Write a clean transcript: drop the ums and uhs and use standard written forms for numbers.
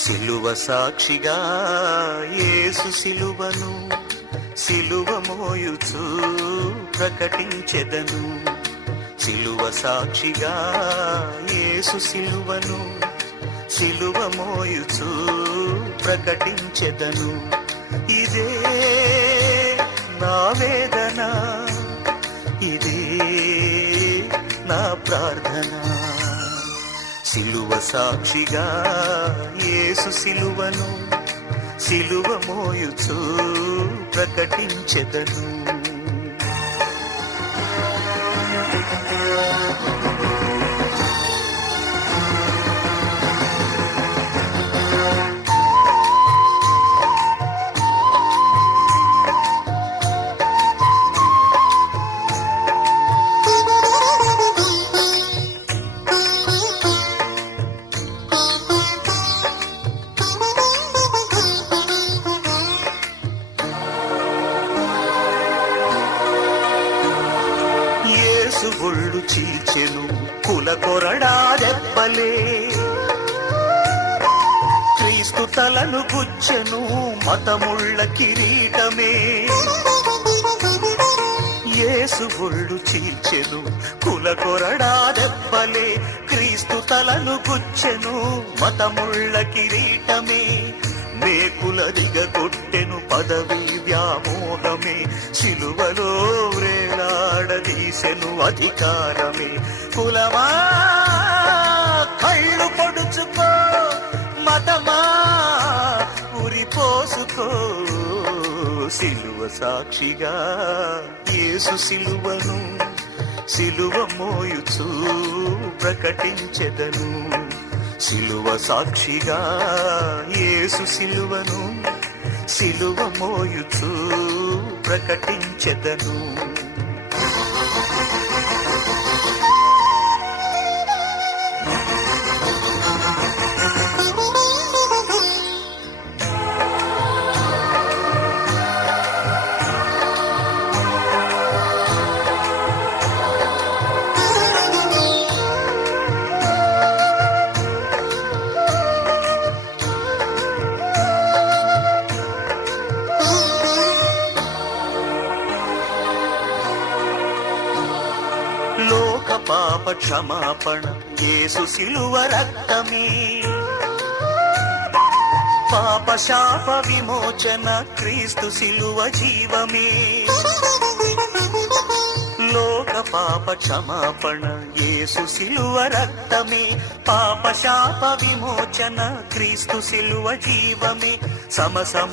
సిలువ సాక్షిగా యేసు సిలువను సిలువ మోయుచు ప్రకటించెదను. సిలువ సాక్షిగా యేసు సిలువను సిలువ మోయుచు ప్రకటించెదను. ఇదే నా వేదన, ఇదే నా ప్రార్థన. సిలువ సాక్షిగా యేసు సిలువను సిలువ మోయుచు ప్రకటించెదను. ఒళ్ళు చీల్చెను కుల కొరడా దెబ్బలే, క్రీస్తు తలను గుచ్చెను మతముళ్ళ కిరీటమే. యేసు ఒళ్ళు చీల్చెను కుల కొరడా దెబ్బలే, క్రీస్తు తలను గుచ్చెను మతముళ్ళ కిరీటమే. మేకుల దిగగొట్టెను పదవి వ్యామోహమే, సిలువలో వ్రేలాడదీసెను అధికారమే. కులమా కళ్ళు పొడుచుకో, మతమా ఉరిపోసుకో. సిలువ సాక్షిగా యేసు సిలువను సిలువ మోయుచు ప్రకటించెదను. సిలువ సాక్షిగా యేసు సిలువను సిలువ మోయుచు ప్రకటించెదను. లోక పాప క్షమాపణ యేసు సిలువ రక్తమే, పాప శాప విమోచన క్రీస్తు సిలువ జీవమే. లోక పాప క్షమాపణ యేసు సిలువ రక్తమే, పాప శాప విమోచన క్రీస్తు సిలువ జీవమే. సమసమ